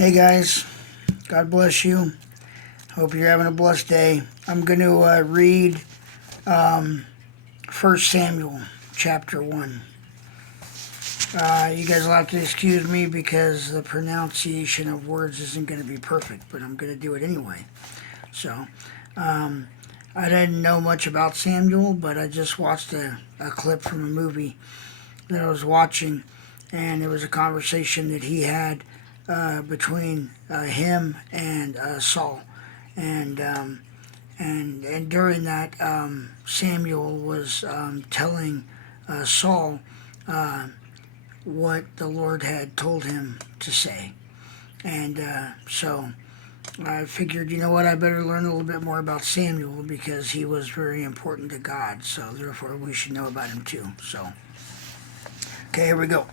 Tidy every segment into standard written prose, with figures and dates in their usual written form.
Hey guys, God bless you. Hope you're having a blessed day. I'm going to read 1 Samuel chapter 1. You guys will have to excuse me because the pronunciation of words isn't going to be perfect, but I'm going to do it anyway. So, I didn't know much about Samuel, but I just watched a clip from a movie that I was watching, and it was a conversation that he had between him and Saul, and and during that, Samuel was telling Saul what the Lord had told him to say, and so I figured, you know what, I better learn a little bit more about Samuel because he was very important to God, so therefore we should know about him too. So, okay, here we go.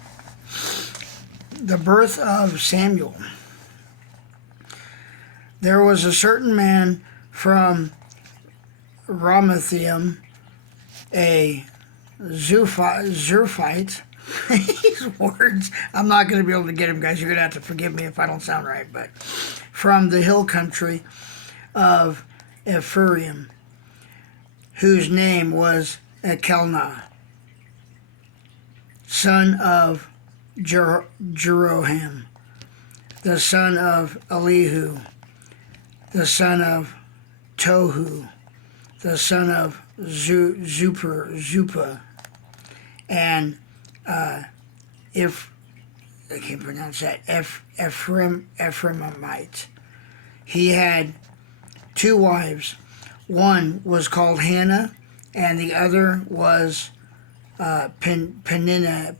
The birth of Samuel. There was a certain man from Ramathaim, a Zerphite. These words, I'm not going to be able to get them, guys. You're going to have to forgive me if I don't sound right. But from the hill country of Ephraim, whose name was Elkanah, son of Jeroham, the son of Elihu, the son of Tohu, the son of Zuppah, and if I can't pronounce that, Ephraimite. He had two wives. One was called Hannah, and the other was Peninnah.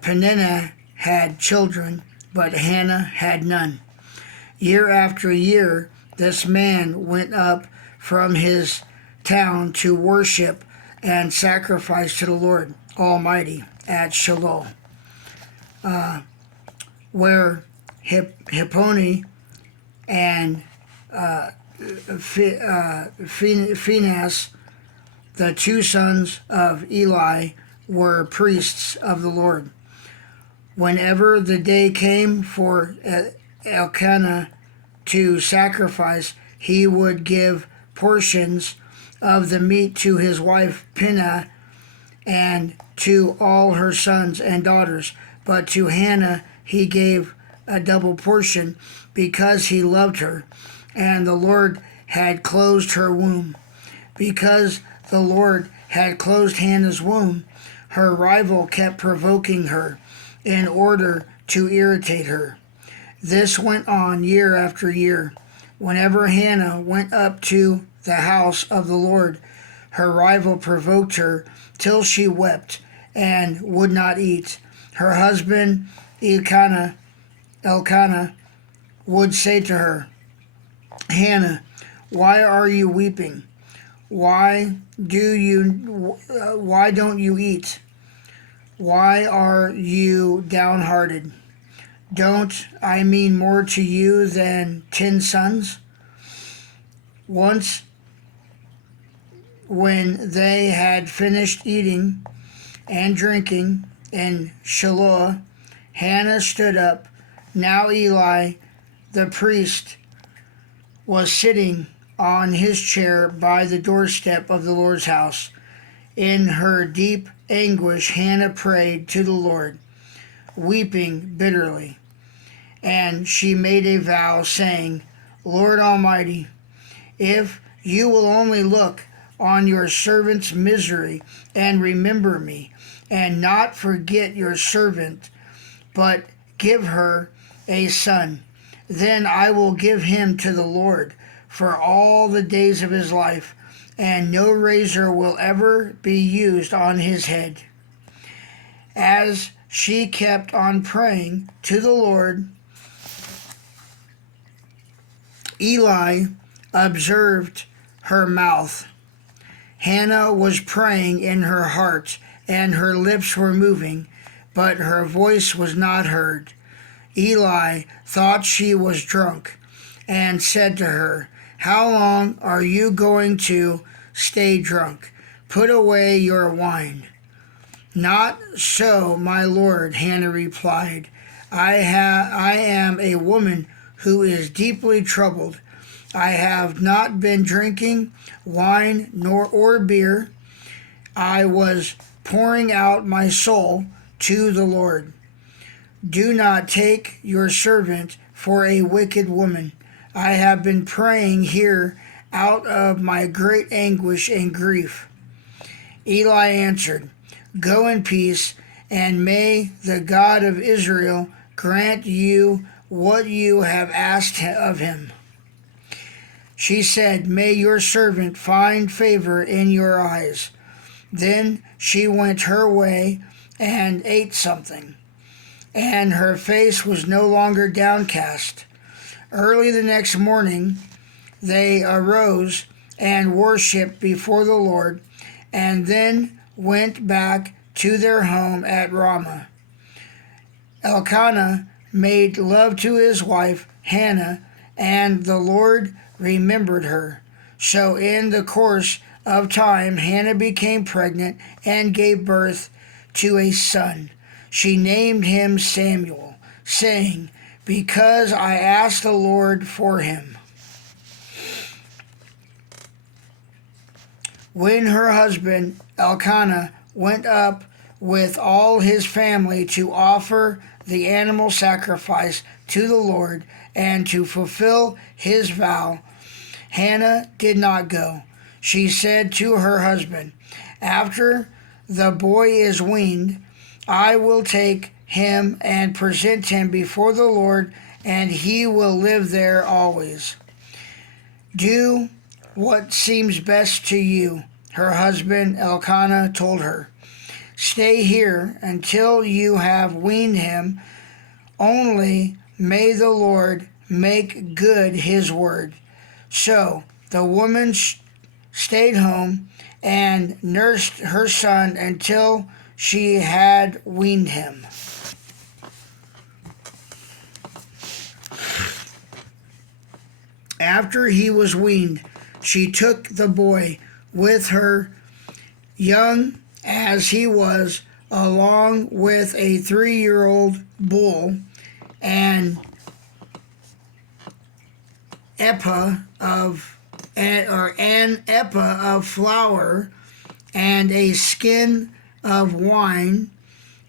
Peninnah had children, but Hannah had none. Year after year, this man went up from his town to worship and sacrifice to the Lord Almighty at Shiloh, where Hipponeh and Phinehas, the two sons of Eli, were priests of the Lord. Whenever the day came for Elkanah to sacrifice, he would give portions of the meat to his wife Peninnah and to all her sons and daughters. But to Hannah he gave a double portion because he loved her, and the Lord had closed her womb. Because the Lord had closed Hannah's womb, her rival kept provoking her in order to irritate her. This went on year after year. Whenever Hannah went up to the house of the Lord, her rival provoked her till she wept and would not eat. Her husband Elkanah would say to her, Hannah, why are you weeping? Why don't you eat? Why are you downhearted? Don't I mean more to you than 10 sons? Once, when they had finished eating and drinking in Shiloh, Hannah stood up. Now Eli, the priest, was sitting on his chair by the doorstep of the Lord's house. In her deep anguish, Hannah prayed to the Lord, weeping bitterly. And she made a vow, saying, Lord Almighty, if you will only look on your servant's misery and remember me, and not forget your servant, but give her a son, then I will give him to the Lord for all the days of his life, and no razor will ever be used on his head. As she kept on praying to the Lord, Eli observed her mouth. Hannah was praying in her heart, and her lips were moving, but her voice was not heard. Eli thought she was drunk, and said to her, How long are you going to stay drunk? Put away your wine. Not so, my lord, Hannah replied. I am a woman who is deeply troubled. I have not been drinking wine nor or beer. I was pouring out my soul to the Lord. Do not take your servant for a wicked woman. I have been praying here out of my great anguish and grief. Eli answered, Go in peace, and may the God of Israel grant you what you have asked of him. She said, May your servant find favor in your eyes. Then she went her way and ate something, and her face was no longer downcast. Early the next morning they arose and worshipped before the Lord, and then went back to their home at Ramah. Elkanah made love to his wife Hannah, and the Lord remembered her. So in the course of time Hannah became pregnant and gave birth to a son. She named him Samuel, saying, Because I asked the Lord for him. When her husband Elkanah went up with all his family to offer the animal sacrifice to the Lord and to fulfill his vow, Hannah did not go. She said to her husband, After the boy is weaned, I will take him and present him before the Lord, and he will live there always. Do what seems best to you, her husband Elkanah told her. Stay here until you have weaned him. Only may the Lord make good his word. So the woman stayed home and nursed her son until she had weaned him. After he was weaned, she took the boy with her, young as he was, along with a 3-year-old bull, and an ephah of flour, and a skin of wine,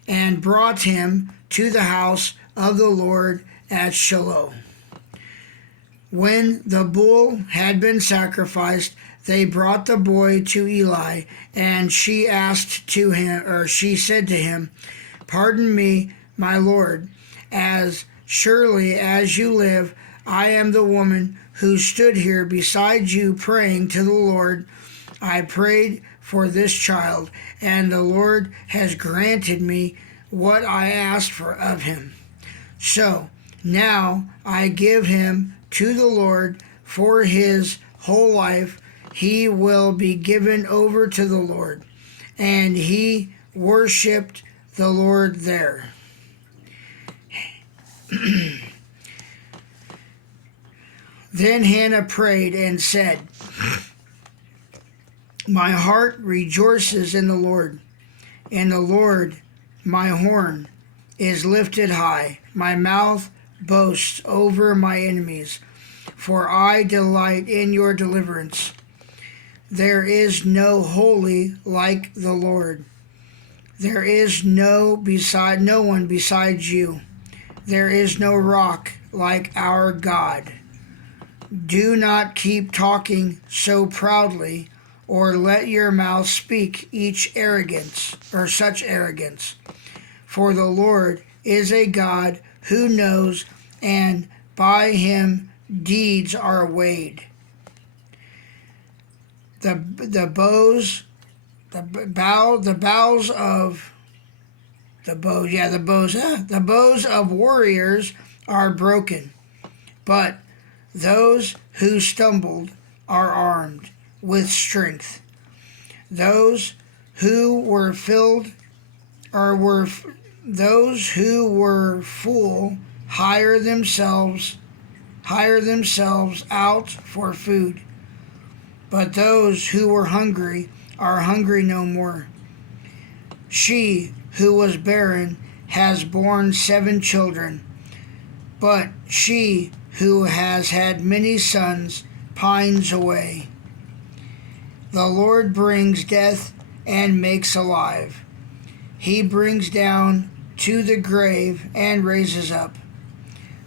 and brought him to the house of the Lord at Shiloh. When the bull had been sacrificed, they brought the boy to Eli, and she said to him, Pardon me, my lord, as surely as you live, I am the woman who stood here beside you praying to the Lord. I prayed for this child, and the Lord has granted me what I asked for of him. So now I give him to the Lord for his whole life. He will be given over to the Lord. And he worshipped the Lord there. Then Hannah prayed and said, My heart rejoices in the Lord. In the Lord my horn is lifted high. My mouth boasts over my enemies, for I delight in your deliverance. There is no holy like the Lord. There is no one besides you. There is no rock like our God. Do not keep talking so proudly, or let your mouth speak such arrogance. For the Lord is a God who knows, and by him deeds are weighed. The bows of warriors are broken, but those who stumbled are armed with strength. Those who were full hire themselves out for food, but those who were hungry are hungry no more. She who was barren has borne 7 children, but she who has had many sons pines away. The Lord brings death and makes alive. He brings down to the grave and raises up.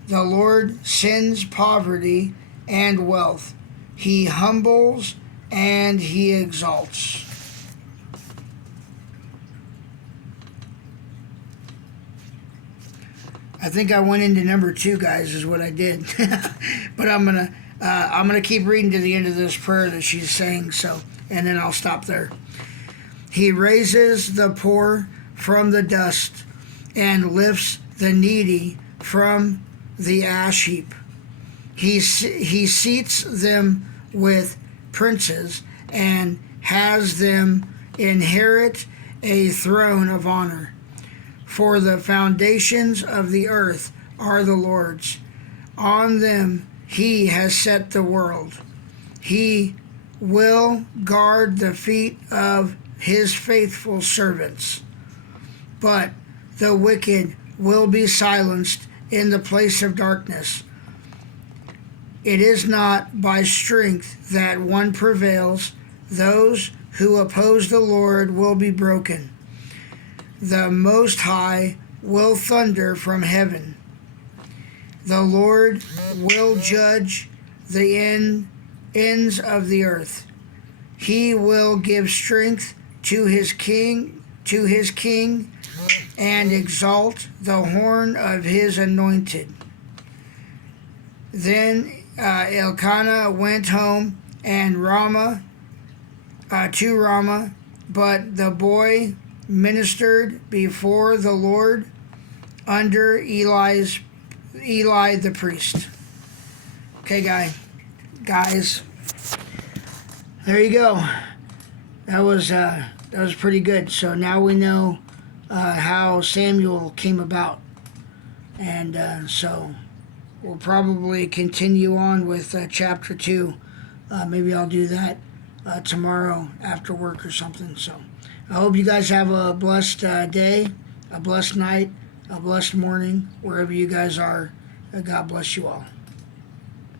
The Lord sends poverty and wealth. He humbles and he exalts. I think I went into number 2, guys, is what I did. But I'm gonna keep reading to the end of this prayer that she's saying, so, and then I'll stop there. He raises the poor from the dust and lifts the needy from the ash heap. He seats them with princes and has them inherit a throne of honor. For the foundations of the earth are the Lord's. On them he has set the world. He will guard the feet of his faithful servants. But the wicked will be silenced in the place of darkness. It is not by strength that one prevails. Those who oppose the Lord will be broken. The Most High will thunder from heaven. The Lord will judge the ends of the earth. He will give strength to his king, and exalt the horn of his anointed. Then Elkanah went home and to Ramah, but the boy ministered before the Lord under Eli the priest. Okay, guys, there you go. That was pretty good. So now we know how Samuel came about, and so we'll probably continue on with chapter 2. Maybe I'll do that tomorrow after work or something. So I hope you guys have a blessed day, a blessed night, a blessed morning, wherever you guys are. God bless you all.